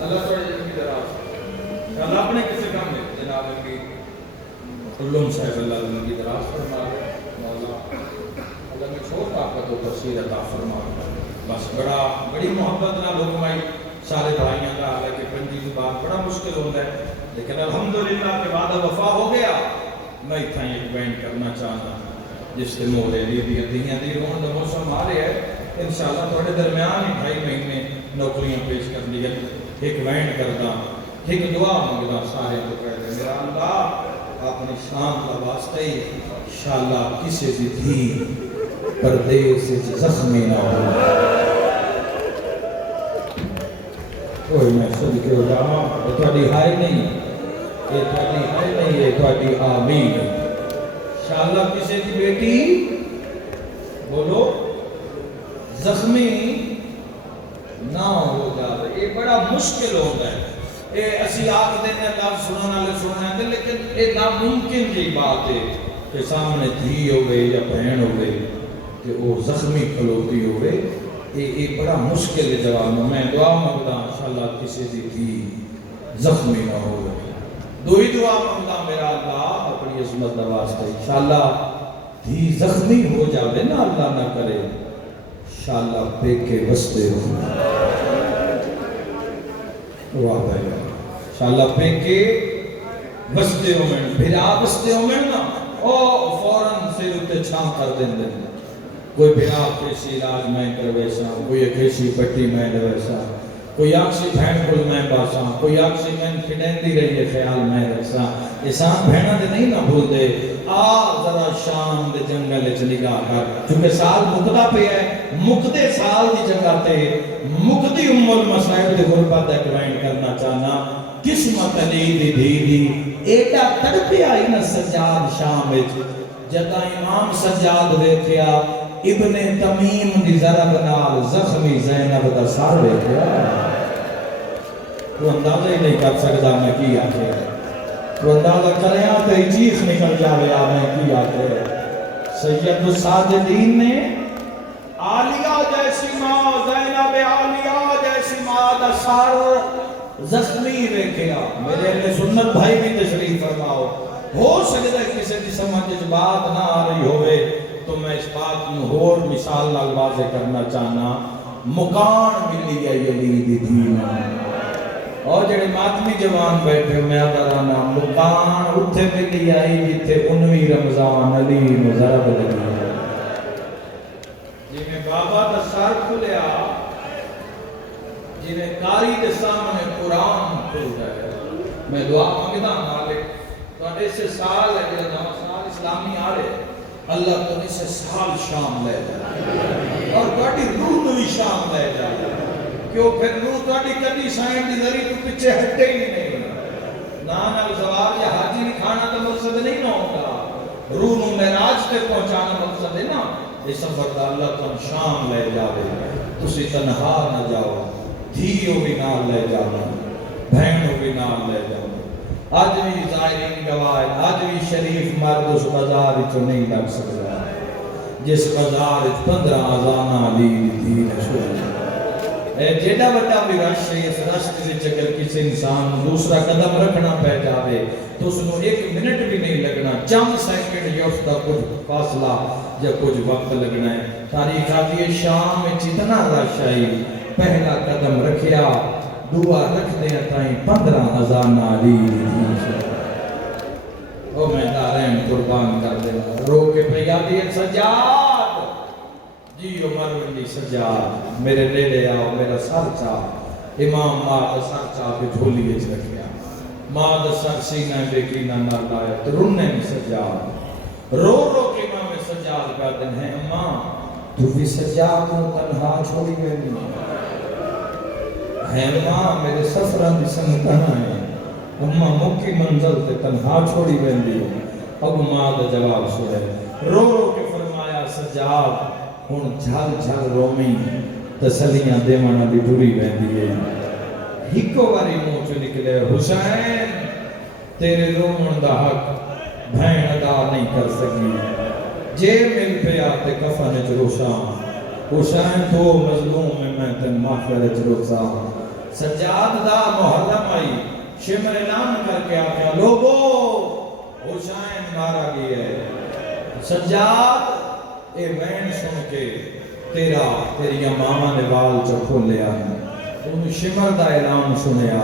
اللہ پر زندگی دراز اللہ اپنے کسے کام ہے جناب کی علوم صاحب اللہ زندگی دراز فرما مولا اللہ میں چھوڑ طاقت و تفسیر عطا فرما بس بڑی محبت نہ لوگمائی سارے بھائیاں کا حالانکہ پنجی زبان بڑا مشکل ہوتا ہے لیکن الحمدللہ کے وعدہ وفا ہو گیا میں اتنا ایک بینڈ کرنا چاہتا جس سے مولے دیاں دی رون دا موسم آ رہے ہیں انشاءاللہ تھوڑے درمیان ہی 2.5 مہینے نوکریاں پیش کر دی ایک بینڈ کردا ایک دعا مانگدا سارے کو کہہ دے میرا اللہ اپنی شان کا واسطے انشاءاللہ کسی بھی دھی پردیس زخمی نہ ہو کوئی میں صدقے ہو جاواں یہ تہاڈی ہائے نہیں یہ تہاڈی ہائے نہیں یہ تہاڈی آمین انشاءاللہ کسی کی بیٹی بولو زخمی نہ ہو جائے یہ بڑا مشکل ہوتا ہے یہ اسی آکھ دینے لفظ سننے والے سننے ہیں لیکن یہ ناممکن کی بات ہے کہ سامنے دھی ہوئے یا بہن ہوئے کہ وہ زخمی کھلوتی ہوئے یہ بڑا مشکل جواب میں دعا مانگتا انشاءاللہ کسی دی دھی زخمی نہ ہو دو ہی دعا مانگتا میرا اللہ اپنی عظمت واسطے انشاءاللہ دھی زخمی ہو جاوے نا اللہ نہ کرے انشاءاللہ پہ کے بستے ہو واہ بھائی انشاءاللہ پہ کے بستے ہو میں بھرا بستے ہو میں نا او فوراں سے اتے چھاں کر دیں دیں کوئی بھرا کیسی علاج میں کر ویسا کوئی کیسی پٹی میں ویسا کوئی آکسی بھین کل میں باسا کوئی آکسی میں کھڑین دی رہی ہے خیال میں رسا اسان بھینا دے نہیں نہ بھول دے ذرا شام دے جنگل چ نگاہ کر چونکہ سال مقدہ پہ ہے مقدے سال دی جگہ تے مقدی المصائب دے غربت ایکوائنٹ کرنا چاہنا قسمت علی دی دی ایڈا تڑپے آئی نا سجاد شام جدا امام سجاد ویکھیا ابن تمیم دی ضرب نال زخمی زینب دا سر ویکھیا تو اندازہ ہی نہیں کر سکتا میں کی آتے تو اندازہ کریاں تو چیخ نکل جاوے میں کی آتے سید الساجدین نے عالیہ جیسی ماں زینب عالیہ جیسی ماں دا سر زخمی ویکھیا میرے اہل سنت بھائی بھی تشریف فرماؤ ہو سکتا ہے کسی کی سمجھ بات نہ آ رہی ہوئے تو میں اس بات میں اور مثال نال واضح کرنا چاہنا مکان ملی ہے یزید دین اور جڑے ماتمی جوان بیٹھے میں ادرانا مکان اتھے ملی آئی جتھے 19 رمضان علی مزرب لگی ہے جی میں بابا دا سر کھلیا جنہیں کاری کے سامنے قرآن کھل جائے میں دعا مانگتا مالک تو اسے سال ہے کہ نو سال اسلامی آ رہے اللہ تو اسے سال شام لے جائے اور تواڈی روح نو بھی شام لے جائے کیوں پھر روح تواڈی کدی سائن دی ذریعے تو پیچھے ہٹے ہی نہیں نانا زوال یا حاجی نہیں کھانا تو مقصد نہیں نہ ہوتا روح نو معراج تے پہنچانا مقصد ہے نا اس سفر دا اللہ تو شام لے جاوے تسی تنہا نہ جاؤ دھیو بھی نال لے جاؤ بہنوں بھی نال لے جاؤ آج بھی ظاہرین گواہ آج بھی شریف مرد اس بازار چو نہیں لگ سکتا جس بازار 15 آزانہ علی دین شروع جیڑا بڑا بھی رش ہے اس رش کے چکر کسی انسان دوسرا قدم رکھنا پہ جاوے تو اس کو 1 منٹ بھی نہیں لگنا چند سیکنڈ یا اس کا کچھ فاصلہ یا کچھ وقت لگنا ہے تاریخ آتی ہے شام میں جتنا رش آئی پہلا قدم رکھیا دعا رکھ دیں تائیں 15 آزانہ علی دین او میں دارین قربان کر دے رو کے پیادی سجاد جی عمر ونڈی سجاد میرے نیڑے آؤ میرا سر چاہ امام ماں دا سر چاہ کے جھولیے چ رکھیا ماں دا سر سینہ بے کینہ نہ لائے تو رونے میں سجاد رو رو کے امام سجاد کا دن ہے اماں تو بھی سجاد کو تنہا چھوڑی گئے نہیں ہے اماں میرے سفران دی سنگتنا ہے اماں مکی منزل تے تنہا چھوڑی گئے نہیں اب ماں دا جواب سنے رو رو کے فرمایا سجاد ہن جھل جھل رومی تسلیاں دیوانا بھی بری بہندی ہے ہکو واری منہ چ نکلے حسین تیرے رومن دا حق بہن ادا نہیں کر سکی جے مل پیا تے کفن چ روشاں حسین تو مظلوم میں تن ماخر چ روزاں سجاد دا محرم آئی شمر نام کر کے آیا لوگو حسین مارا گیا ہے سجاد اے بہن سن کے تیری ماما نے وال چ کھولیا ان شمر دا اعلان سنیا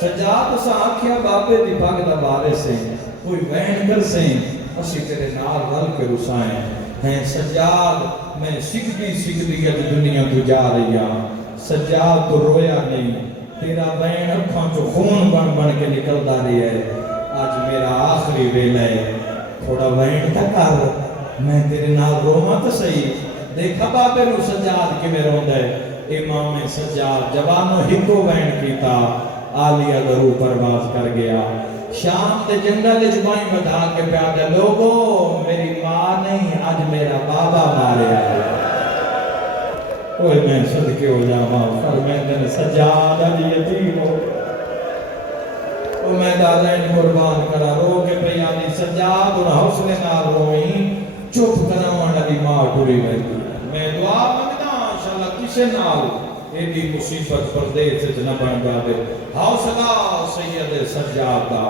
سجاد سا آکھیا بابے دی پاگ دا بارے سے کوئی بہن کر سے اسی تیرے نال رل کے رسائیں ہیں سجاد میں سکھدی اج دنیا تو جا رہی ہاں سجاد تو رویا نہیں تیرا بہن اکھاں چو خون بن بن کے نکلدا رہی ہے آج میرا آخری ویلا ہے تھوڑا بہن تک کر میں تیرے نال روما تو صحیح دیکھا بابے نو سجاد کی میں روندا ہے امام سجاد جوانو ہکو بہن کیتا آلیہ درو پرواز کر گیا شام دے جنگل جمائی بتا کے پیادے لوگو میری ماں نہیں آج میرا بابا ماریا ہے کوئی میں صدقے ہو جاما فرمیندن سجاد علی یتیم ہو او میں دادین قربان کرا رو کے پیادی سجاد اور حوصلے نال روئیں چپ کرامان علی ماں ٹوری گئی میں دعا منگنا انشاءاللہ کسے نال ایڈی مصیبت پردیس سے نہ بن جاوے حوصلہ سید سجاد دا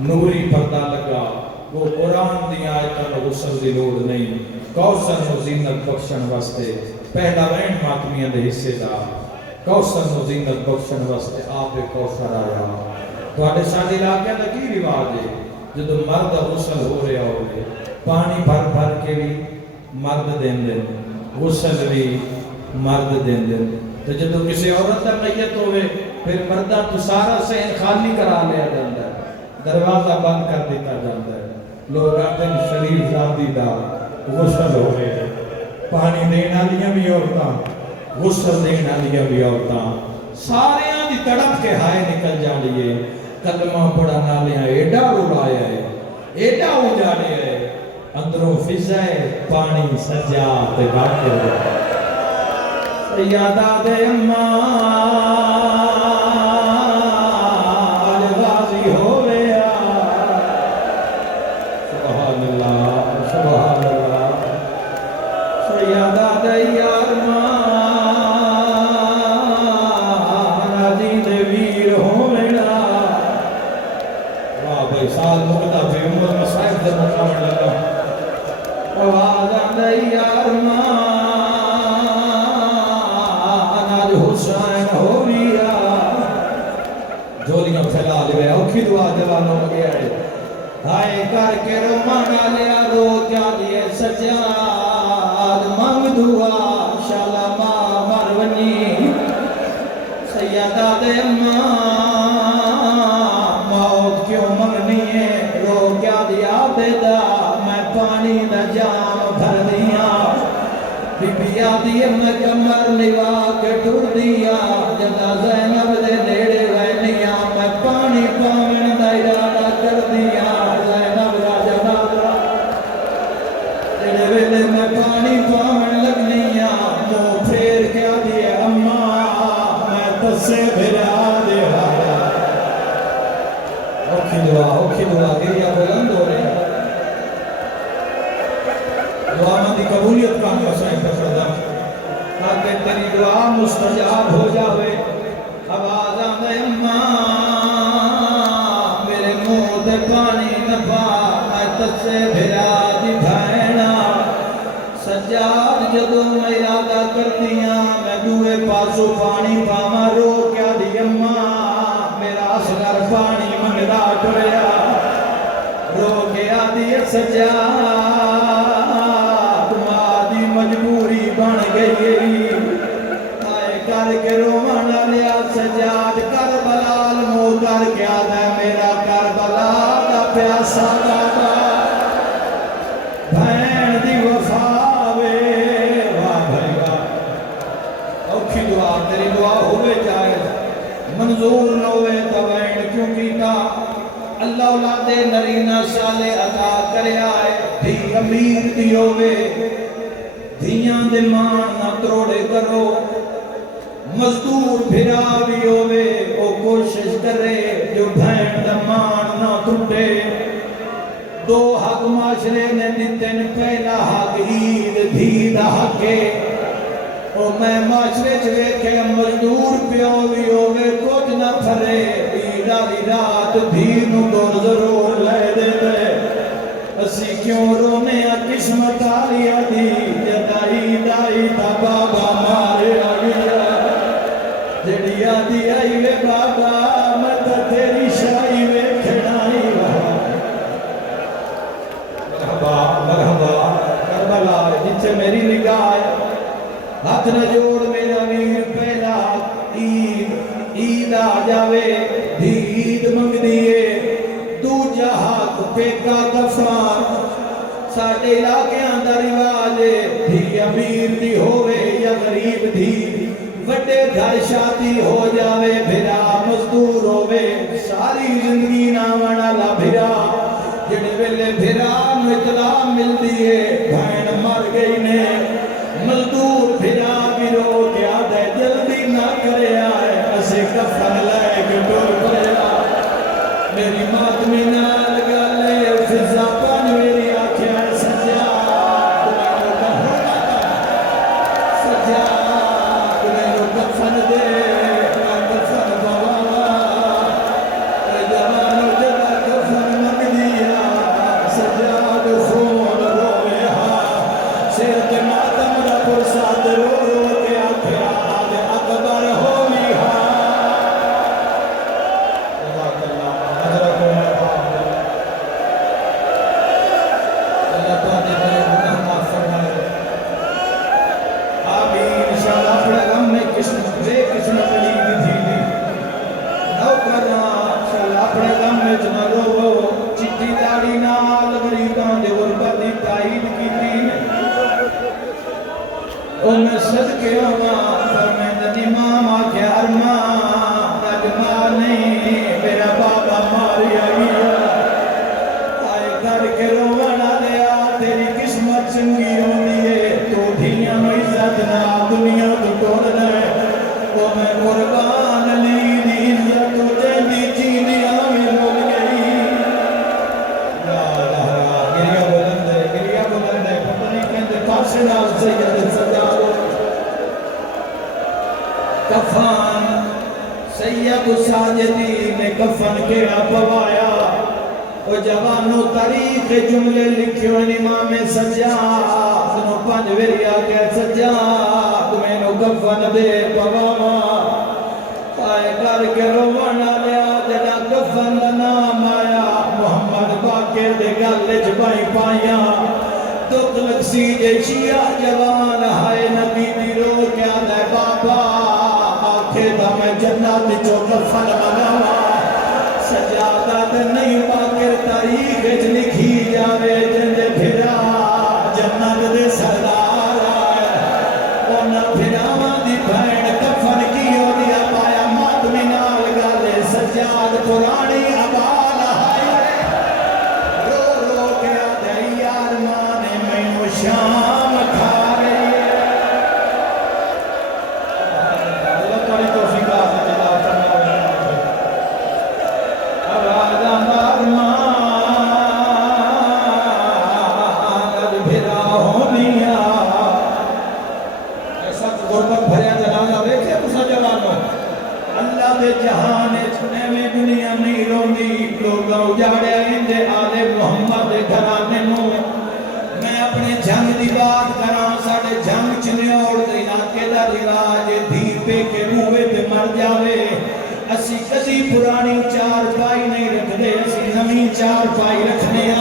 نوری پردہ لگا وہ قرآن دی آیتاں غسل دی لوڑ نہیں کوثر و زینت بخشن واسطے پہلا بہن ماتمیاں دے حصے دا کوثر و زینت بخشن واسطے آپ کوثر آیا تواڈے ساڈے علاقے دا کی رواج ہے جدوں مرد غسل ہو رہا ہوگے پانی بھر بھر کے بھی مرد دین دے غسل بھی مرد دین دے تو جدو کسی عورت کا میت ہوئے پھر مردہ تو سارا سین خالی کرا لیا جاتا ہے دروازہ بند کر دیتا جاتا ہے لوگ آتے ہیں شریف ذاتی دا غسل ہوئے پانی دینا لیا بھی عورتاں غسل دینا لیا بھی عورتاں سارے دی تڑپ کے ہائے نکل جا لیے کلمہ پڑھانا لیا ایڈا روڑایا ہے ایڈا اجاڑے ہے اندروں فضائے پانی سجاد باقی ہوئے سیادہ دے اماں آج غازی ہوئے سبحان اللہ سبحان اللہ سیادہ دے یار ماں راجی دے ویر ہوئے واہ بھائی سال مقدہ پہ عمر مسائب دے مقام لگا آواز آدھے یار ماں حسین ہو ریا جولیاں پھیلا لے اوکھی دعا جوانوں گیا ہے ہائے کر کے رو مانگا لیا رو کیا دیے سجاد مانگ دعا شالا ماں مرونی سیدہ دے ماں موت کیوں منگنی ہے رو کیا دیا بیدا میں پانی دا جام بھر دیا بی بی آدھی میں کمر لوا کے ٹور دیا جدا زینب دے نیڑے وینیا میں پانی پاون دا ارادہ کر دیا زینب راجہ بادرہ تیرے ویلے میں پانی پاون لگنیا منہ پھیر کے آدھی اماں میں تسے بھرا دے آیا اوکھی دعا گریا بلند ہو رہے ہیں دعا مندی قبولیت کا حسین پر صدا تاکہ تیری دعا مستجاب ہو جاوے آواز آدھے اماں میرے منہ دے پانی نفا میں تسے بھرا دی بھائنا سجاد جدو میں ارادہ کر دیا میں دوے پاسو پانی پاما رو کیا دی اماں میرا اصغر پانی منگدا ٹریا رو کے سجاد ماں دی مجبوری بن گئی آئے کر کے رومن لیا سجاد کربلال مو کر کے آدھا میرا کربلا دا پیاسا بابا بھین دی وفا وے واہ بھائی واہ اوکھی دعا تیری دعا ہوئے جائے منظور نوے دوائن کیوں کیتا اللہ اولاد نرینہ سالے عطا کرے آئے دھی امیر دیوے دھیاں دے مان نہ تروڑے کرو مزدور بھرا بھی ہوئے وہ کوشش کرے جو بھین دا مان نہ ٹوٹے دو حق معاشرے نے دیتن پہلا حق عید دھی دا حقے او میں معاشرے چوے کہ مزدور پیو بھی ہوئے کچھ نہ پھرے عیدہ دی رات دھینو دور ضرور لے دے دے اسی کیوں رونے قسمت آلیا دی جدا عیدہ بابا مارے آگیا جڑی آدھی آئی وے بابا میں تا تیری شائی وے کھڑائی مرحبا مرحبا کربلا جنچے میری نگاہ ہے ہاتھ نہ جوڑ میرا ویر پہلا عید آ جاوے دھی عید منگ دیئے دو جہاں پیکا کفان ساڑھے علاقے اندر رواج دھی امیر دی ہوئے یا غریب دھی وڈے گھر شادی ہو جاوے بھرا مزدور ہوئے ساری زندگی نامانا لا بھرا جڑے ویلے بھرا نو اطلاع مل دیئے بھین مر گئی نے مزدور بھرا بھی رو کیا دے جلدی نہ کرے آئے اسے کفن لائے کہ ڈور پڑے آئے میری ماتمی نال گالے فضا پان میری آنکھیں سجاد تمہیں رو کفن دے کفن بابا جوانو جدا کفن مگ دیا سجاد خون روے ہاں سیر کے ماتم را پرساد رو رو کے آنکھیں آدھے اکبر ہوئی ہاں میں صدقے آماں فرمیدن امام آکے ارمان نجمہ نہیں میرا بابا ماری آئی آئے گھر کے روانہ لیا تیری قسمت چنگی ہوندی ہے تو دھیاں میں عزت نہ دنیا تو ٹوڑ دے وہ میں قربان لی دی عزت تو جیندی چینی آمی مول گئی یا اللہ گریہ بلند ہے پتہ نہیں کہندے پاسے نال سید سجا کفان سید ساجدی نے کفن کے اپوایا وہ جوانو تاریخ جملے لکھیوں امام سجاد نو پنج وریا کے سجاد میں نو کفن دے پواما آئے کر کے روانہ لیا جڑا کفن نام آیا محمد باقر دے گالے جبائی پائیاں دکھ لکسی جے شیعہ جوان ہائے نبی دی رو کیا دے بابا میں جنات جو کفن مناوا سجادہ دے نہیں باقر تاریخ لکھی جاوے جندے پھرا جنت دے سردار آئے اونا پھراواں دی بھین کفن کی ہو دیا پایا ماتمی نال گالے سجاد پرانی عبال آئے رو رو کے آدھے یار مانے میں شام کھا گئی جہانے چھنے میں دنیا نہیں روندی لوگا اجاڑے اندے آلے محمد گھرانے نو میں اپنے جنگ دی بات کراں ساڑے جنگ چنیوڑ دے علاقے دا رواج دھی پہ کے روے پہ مر جاوے اسی کسی پرانی چار پائی نہیں رکھ دے اسی نمی چار پائی رکھنے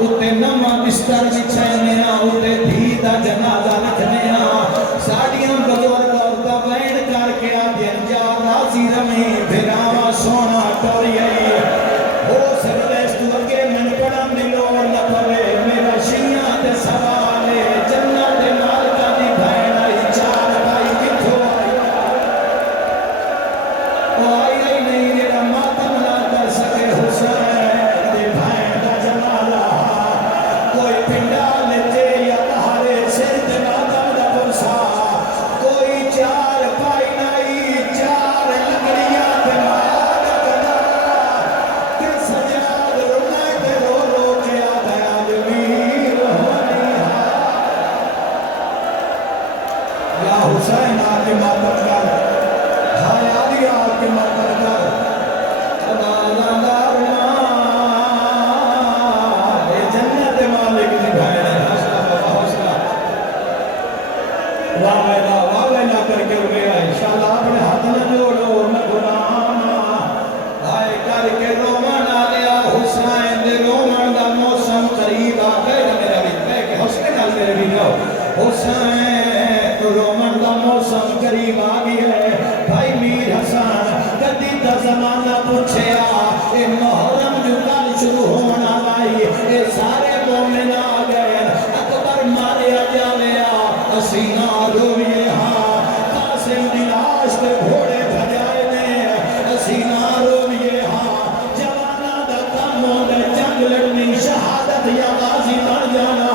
اتے نما بستر بچھانے اتے دھی دا جنازہ رکھنے ساڑیاں بزرگ عورتاں بین کر کے آدھے جا راضی رمی بھراوا سونا ٹوری آئی ہو سکتے اس تو اگے من پڑھن دی لوڑ نہ پوے میرا شیعہ تے سوالے جنت مالکہ دی بھین آئی چار بھائی کتھوں آئی آئی نہیں میرا ماتم نہ کر سکے حسین دی بھین دا جنازہ کوئی پنڈا لیتے یا تہارے سر تے ماتم دا پرسا کوئی چار پائی نائی چار لکڑیاں تے ماد کنا کہ سجاد رونا تے رو رو کے آدھے آدمی روحانی یا حسین آکے ماتم کر ہائے آدھی آکے ماتم کر ادالا دارنا اے جنت مالک دی بھائن ہے حسنہ بابا حسنہ واویلا کر کے ہوئے انشاءاللہ اپنے ہاتھ نہ جوڑو نہ گناہانا آئے کر کے رومن آلیا حسین دے رومن دا موسم قریب آگئے میرا بھی پہ کہ حسین نال میرے بھی جاؤ حسین رومن دا موسم قریب آگئی ہے بھائی میر حسن کدی دا زمانہ پوچھے اے محرم جو کل شروع ہونا لائی اے سارے مومن آگئے اکبر ماریا جاویا اسینہ رویے ہاں قاسم دی لاش تے گھوڑے بھجائے نے اسینہ رویے ہاں جوانا دا کاموں دے جنگ لڑنی شہادت یا غازی بن جانا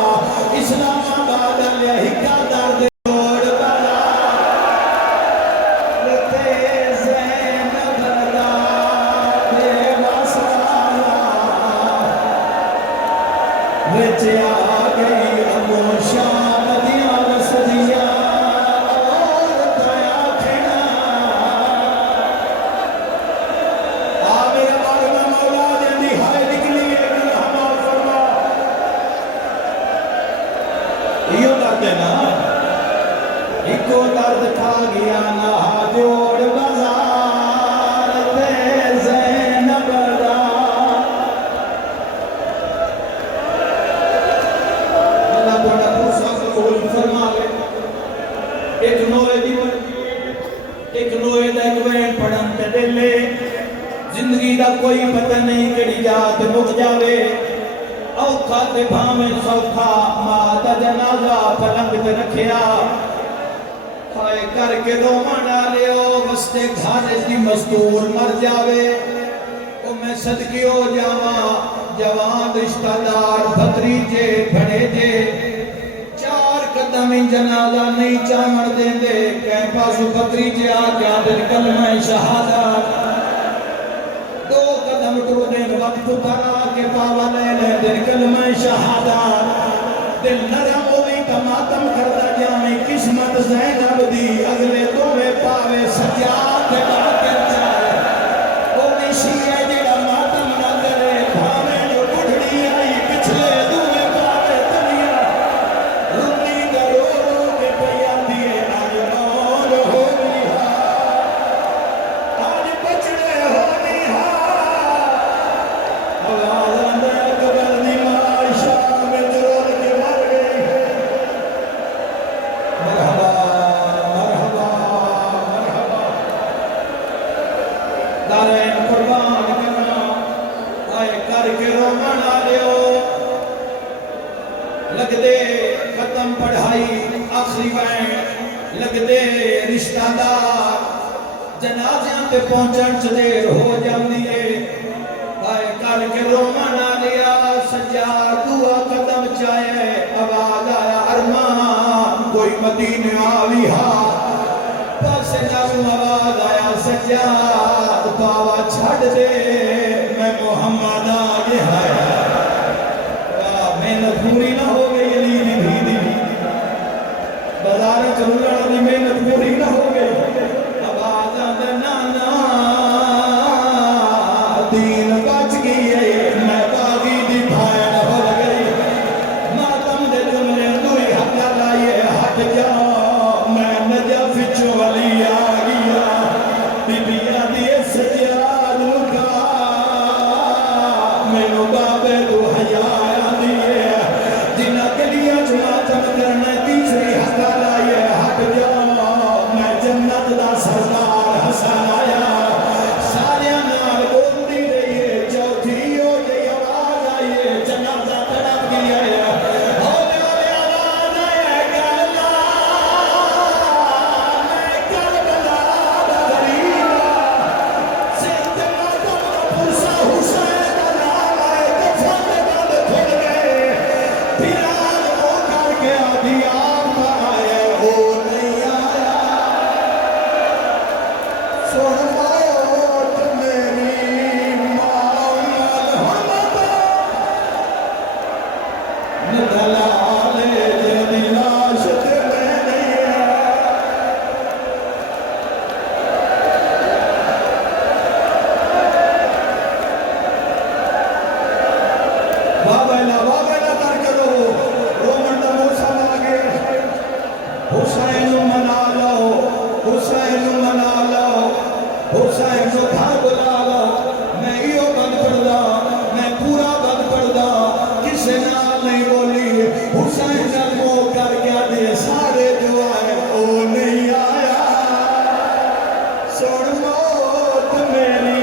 اسلام آباد علیہ ہکا درد دوڑ بلا لتے زینب دا بے واسطہ وچ آ گئی ابو شام دیاں وسدیاں اور دیا کھنا آمیر معلوم مولا جنی ہائے نکلی ایک رحمان فرما یہ درد ہے نا ایکو درد کھا گیا نا جوڑ بازار تے زینب دا اللہ بڑا پرسا قبول فرما لے ایک نوے دیوان ایک نوے دیکھوین پڑھن تے دلے زندگی دا کوئی پتہ نہیں کڑی جات مک جاوے اوکھا تے بھامے سوکھا ماتا جنازہ پلنگ تے رکھیا ہائے کر کے رومن آلیو بستے گھانے دی مزدور مر جاوے او میں صدقی ہو جاواں جوان رشتہ دار بھتریجے بھڑے جے چار قدم ان جنازہ نہیں چامڑ دیں دے کہیں پاسو بھتریجے آگے آدھر کلمہ شہادت دو قدم ٹو دیں وقت پرا کے پاوا لے لے دن کلمہ شہادت دل نرم ہوئی تماتم کردہ جامی قسمت زینب دی اگلے دوے پاوے سجاد کر کے چاہے وہ نشی ہے جڑا ماتم نہ کرے بھاوے جو بڑھڑی آئی پچھلے دوے پاوے دنیا رنی کرو رو کے پیا دیے آج مول ہو گیا آج بچڑے ہو گیا آواز اندر قبر دی معاشا میں ضرور کے مر گئی مرحبا مرحبا مرحبا دارین قربان کرنا آئے کر کے رومن آلیو لگ دے ختم پڑھائی آخری بین لگ دے رشتہ دار جنازیاں تے پہنچن چ دیر ہو جاندی ہے آئے کر کے رومن آلیا سجاد دعا قدم چاہے آواز آیا ارمان کوئی مدینے آوی ہاں پاس جاؤں آواز آیا سجاد پاوا چھڑ دے میں محمد آگے آیا محنت پوری نہ ہو گئی علی دی بھی دی بازار چلنا دی محنت پوری نہ ہو گئی آواز آدھے نانا دین بچ گئی ہے میں باغی دی بھائن ہو گئی ماتم دے جملے دوئی حق لائیے ہٹ جا میں نجف چولی آ گیا بی بیاں دی سجاد کا میرے بابے تو حیاء دی گھر بلا لو میں ایو بند پڑھدا میں پورا بند پڑھدا کسے نال نہیں بولی حسین نال منہ کر کے دے سارے جو آئے او نہیں آیا سن موت میری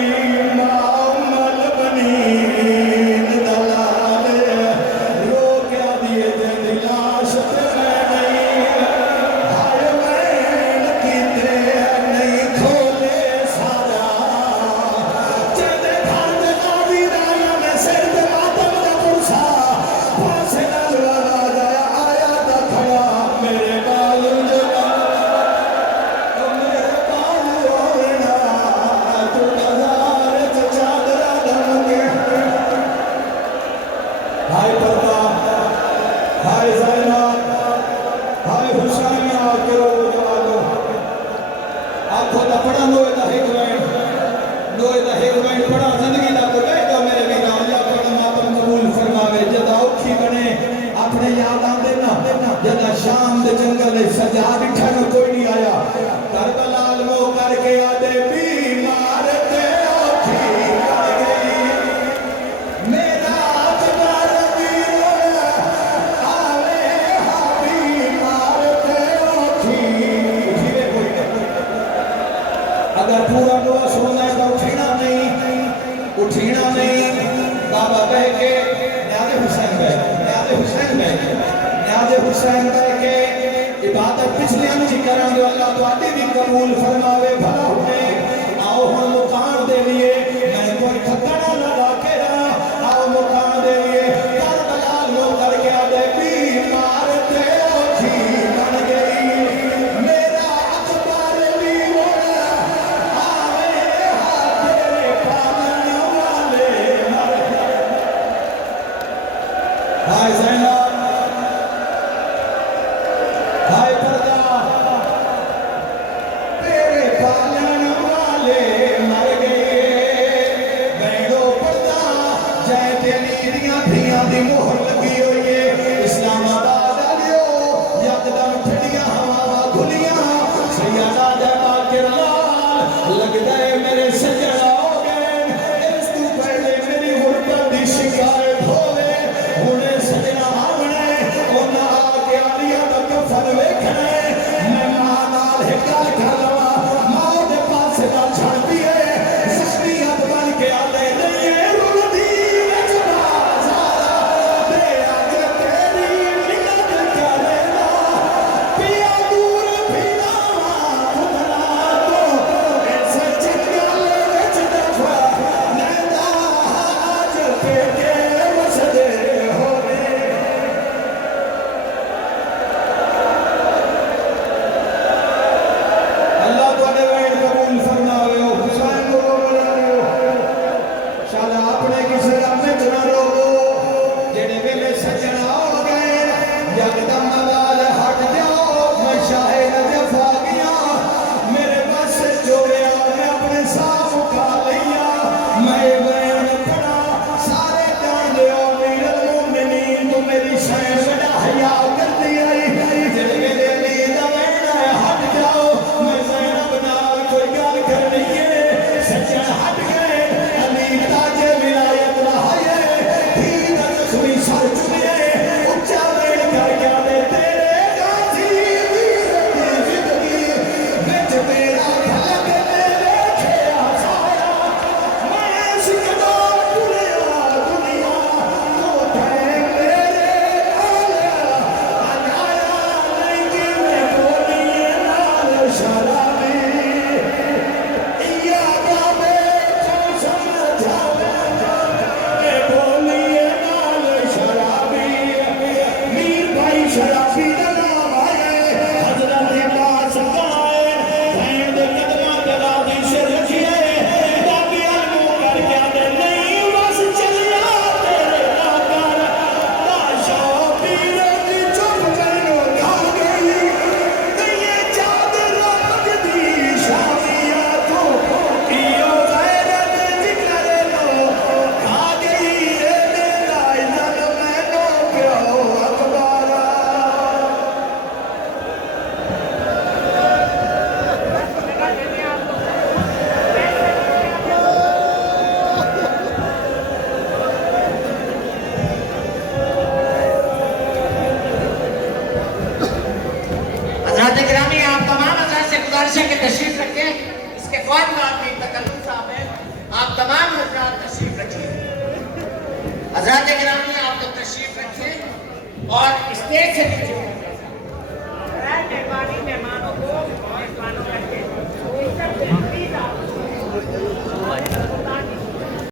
ماں مل بنی دلال رو کیا دیے دے لاش تے میں نہیں ہائے میں کیتے نہیں کھولے سارا جدے گھر دے ناوی رایا میں سر دے ماتم دا پرسا پاسے نال والا جایا آیا دا کھڑا میرے بالوں جگہ میرے بالوں آونا تو نظار چادرہ دھمکے ہائے پردہ ہائے زینب ہائے حسین کرو جوانو آنکھوں دا پڑا نوے دا ہیک وین پڑا زندگی دا تو گئے تو میرے میرا اللہ پڑا ماتم قبول فرماوے جدا اوکھی بنے اپنے یاد آن دینا جدا شام دے جنگل سجا بٹھا نو کوئی نہیں آیا کربلال مو کر کے آدے بیمار تے اوکھی کر گئی میرا اجبار بیرون آلے بیمار تے اوکھی جیوے کوئی نہیں اگر پورا دعا سونا ہے تو اٹھینا نہیں بابا بہ کے نیاز حسین بہ کے عبادت پچھلے انجی کرن دو اللہ تو آتے بھی قبول فرماوے بھلا ہوئے آؤ ہم مقام دے لیے میں کوئی تھکڑا لگا کے رہا آؤ مقام دے لیے کربلال لو کر کے آدھے بیمار تے اوکھی بن گئی میرا اخبار بیرون آوے تیرے پالن والے مر ہائے زینب ہائے پردہ تیرے پالن والے مر گئے بیڑو پردہ جائے تیری دیاں دھیاں دی مہر لگی ہوئی ہے اسلام آباد آلیو یقدم ٹھڑیاں ہوا گھلیاں سیادہ جگہ کرلال لگ دائے میرے سجڑا ہو گئے اس تو پہلے میری غربت دی شکایت ہوئے انہیں سجڑا آمنے انہا آگے آلیا دا کفن ویکھنے میں ماں نال ہکا کھلوا ماں دے پاس دا چھڑ دیئے زخمیت بن کے آلے نہیں رول دی وچنا زارا دے آگے تیری منت کرینا پیا دور پھیلا خدنا تو ایسے چکالے حضرات گرامی آپ تمام حضرات سے گزارش ہے کہ تشریف رکھیں. اس کے فوراً بعد میں تکلم صاحب ہے. آپ تمام حضرات تشریف رکھیں. حضرات گرامی آپ لوگ تشریف رکھیں اور اسٹیج سے نیچے